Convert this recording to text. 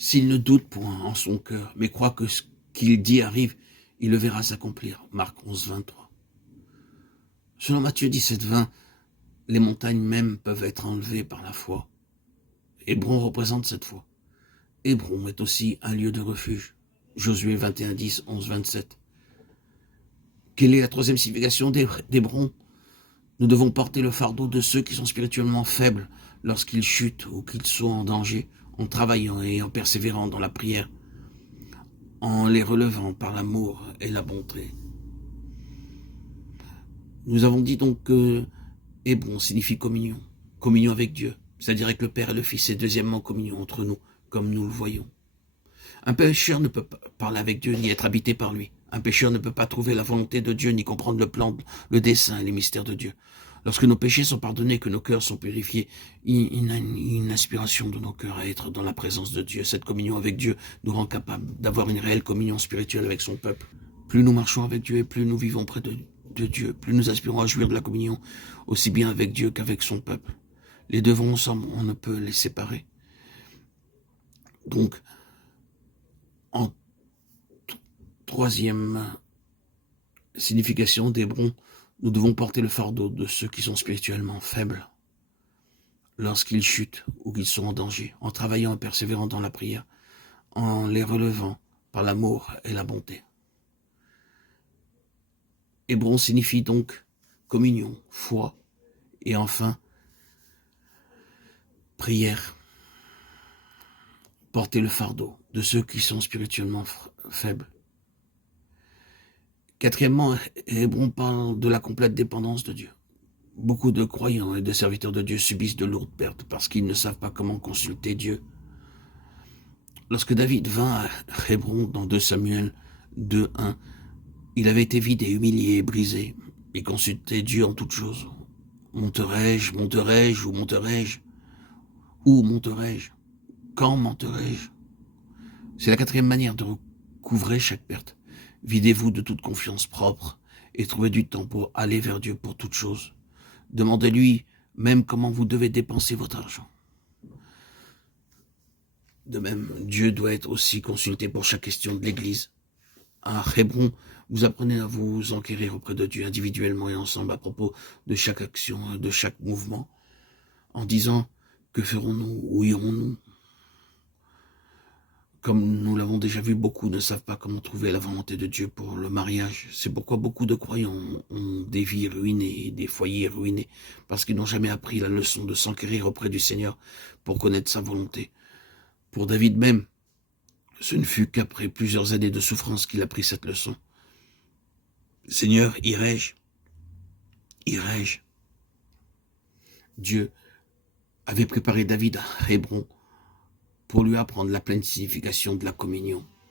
S'il ne doute point en son cœur, mais croit que ce qu'il dit arrive, il le verra s'accomplir. Marc 11, 23. Selon Matthieu 17, 20, les montagnes même peuvent être enlevées par la foi. Hébron représente cette foi. Hébron est aussi un lieu de refuge. Josué 21, 10, 11, 27. Quelle est la troisième signification d'Hébron? Nous devons porter le fardeau de ceux qui sont spirituellement faibles lorsqu'ils chutent ou qu'ils sont en danger, en travaillant et en persévérant dans la prière, en les relevant par l'amour et la bonté. Nous avons dit donc que Hébron signifie communion, communion avec Dieu, c'est-à-dire avec le Père et le Fils, et deuxièmement communion entre nous, comme nous le voyons. Un pécheur ne peut pas parler avec Dieu ni être habité par lui. Un pécheur ne peut pas trouver la volonté de Dieu ni comprendre le plan, le dessein et les mystères de Dieu. Lorsque nos péchés sont pardonnés, que nos cœurs sont purifiés, il y a une aspiration de nos cœurs à être dans la présence de Dieu. Cette communion avec Dieu nous rend capables d'avoir une réelle communion spirituelle avec son peuple. Plus nous marchons avec Dieu et plus nous vivons près de Dieu, plus nous aspirons à jouir de la communion, aussi bien avec Dieu qu'avec son peuple. Les deux vont ensemble, on ne peut les séparer. Donc, en troisième signification d'Hébron, nous devons porter le fardeau de ceux qui sont spirituellement faibles lorsqu'ils chutent ou qu'ils sont en danger, en travaillant et persévérant dans la prière, en les relevant par l'amour et la bonté. Hébron signifie donc communion, foi et enfin prière. Porter le fardeau de ceux qui sont spirituellement faibles. Quatrièmement, Hébron parle de la complète dépendance de Dieu. Beaucoup de croyants et de serviteurs de Dieu subissent de lourdes pertes parce qu'ils ne savent pas comment consulter Dieu. Lorsque David vint à Hébron dans 2 Samuel 2, 1, il avait été vide et humilié et brisé. Il consultait Dieu en toutes choses. Monterai-je, monterai-je ou monterai-je? Où monterai-je? Quand monterai-je? C'est la quatrième manière de recouvrer chaque perte. Videz-vous de toute confiance propre et trouvez du temps pour aller vers Dieu pour toutes choses. Demandez-lui même comment vous devez dépenser votre argent. De même, Dieu doit être aussi consulté pour chaque question de l'Église. À Hébron, vous apprenez à vous enquérir auprès de Dieu individuellement et ensemble à propos de chaque action, de chaque mouvement, en disant « Que ferons-nous? Où irons-nous » Comme nous l'avons déjà vu, beaucoup ne savent pas comment trouver la volonté de Dieu pour le mariage. C'est pourquoi beaucoup de croyants ont des vies ruinées, des foyers ruinés, parce qu'ils n'ont jamais appris la leçon de s'enquérir auprès du Seigneur pour connaître sa volonté. Pour David même, ce ne fut qu'après plusieurs années de souffrance qu'il apprit cette leçon. Seigneur, irai-je? Irai-je? Dieu avait préparé David à Hébron pour lui apprendre la pleine signification de la communion.